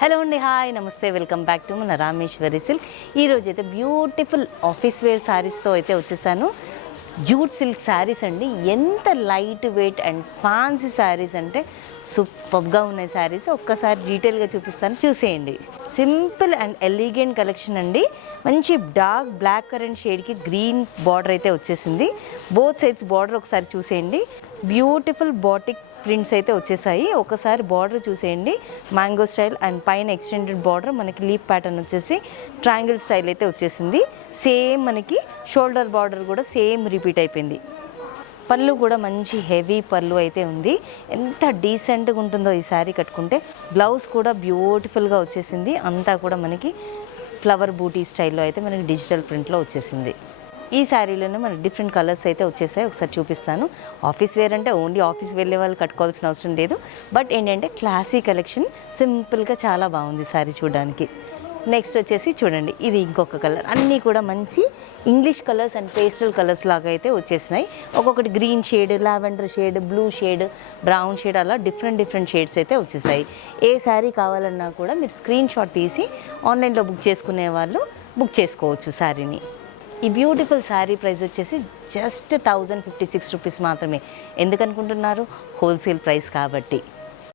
Hello అండి, hi, నమస్తే, welcome back to మన రామేశ్వరి సిల్క్. ఈరోజు అయితే బ్యూటిఫుల్ ఆఫీస్ వేర్ శారీస్తో అయితే వచ్చేసాను. జూట్ సిల్క్ శారీస్ అండి. ఎంత light weight and fancy saris అంటే సూపర్గా ఉన్నాయి శారీస్. ఒక్కసారి డీటెయిల్గా చూపిస్తాను, చూసేయండి. సింపుల్ అండ్ ఎలిగెంట్ కలెక్షన్ అండి. మంచి డార్క్ బ్లాక్ కరెంట్ షేడ్కి గ్రీన్ బార్డర్ అయితే వచ్చేసింది. బోత్ సైడ్స్ బార్డర్ ఒకసారి చూసేయండి. బ్యూటిఫుల్ బాటిక్ ప్రింట్స్ అయితే వచ్చేసాయి. ఒకసారి బార్డర్ చూసేయండి, మ్యాంగో స్టైల్ అండ్ పైన ఎక్స్టెండెడ్ బార్డర్ మనకి లీఫ్ ప్యాటర్న్ వచ్చేసి ట్రయాంగిల్ స్టైల్ అయితే వచ్చేసింది. సేమ్ మనకి షోల్డర్ బార్డర్ కూడా సేమ్ రిపీట్ అయిపోయింది. పళ్ళు కూడా మంచి హెవీ పళ్ళు అయితే ఉంది. ఎంత డీసెంట్గా ఉంటుందో ఈ శారీ కట్టుకుంటే. బ్లౌజ్ కూడా బ్యూటిఫుల్గా వచ్చేసింది. అంతా కూడా మనకి ఫ్లవర్ బూటీ స్టైల్లో అయితే మనకి డిజిటల్ ప్రింట్లో వచ్చేసింది. ఈ శారీలోనే మనకి డిఫరెంట్ కలర్స్ అయితే వచ్చేసాయి. ఒకసారి చూపిస్తాను. ఆఫీస్ వేర్ అంటే ఓన్లీ ఆఫీస్ వెళ్ళే వాళ్ళు కట్టుకోవాల్సిన అవసరం లేదు. బట్ ఏంటంటే క్లాసీ కలెక్షన్, సింపుల్గా చాలా బాగుంది శారీ చూడడానికి. నెక్స్ట్ వచ్చేసి చూడండి, ఇది ఇంకొక కలర్. అన్నీ కూడా మంచి English colours and pastel colours లాగా అయితే వచ్చేసినాయి. ఒక్కొక్కటి green shade, lavender shade, blue shade, brown shade, అలా డిఫరెంట్ షేడ్స్ అయితే వచ్చేసాయి. ఏ శారీ కావాలన్నా కూడా మీరు స్క్రీన్ షాట్ తీసి ఆన్లైన్లో బుక్ చేసుకునే వాళ్ళు బుక్ చేసుకోవచ్చు శారీని. ఈ బ్యూటిఫుల్ శారీ ప్రైస్ వచ్చేసి జస్ట్ 1056 రూపీస్ మాత్రమే. ఎందుకనుకుంటున్నారు? హోల్సేల్ ప్రైస్ కాబట్టి.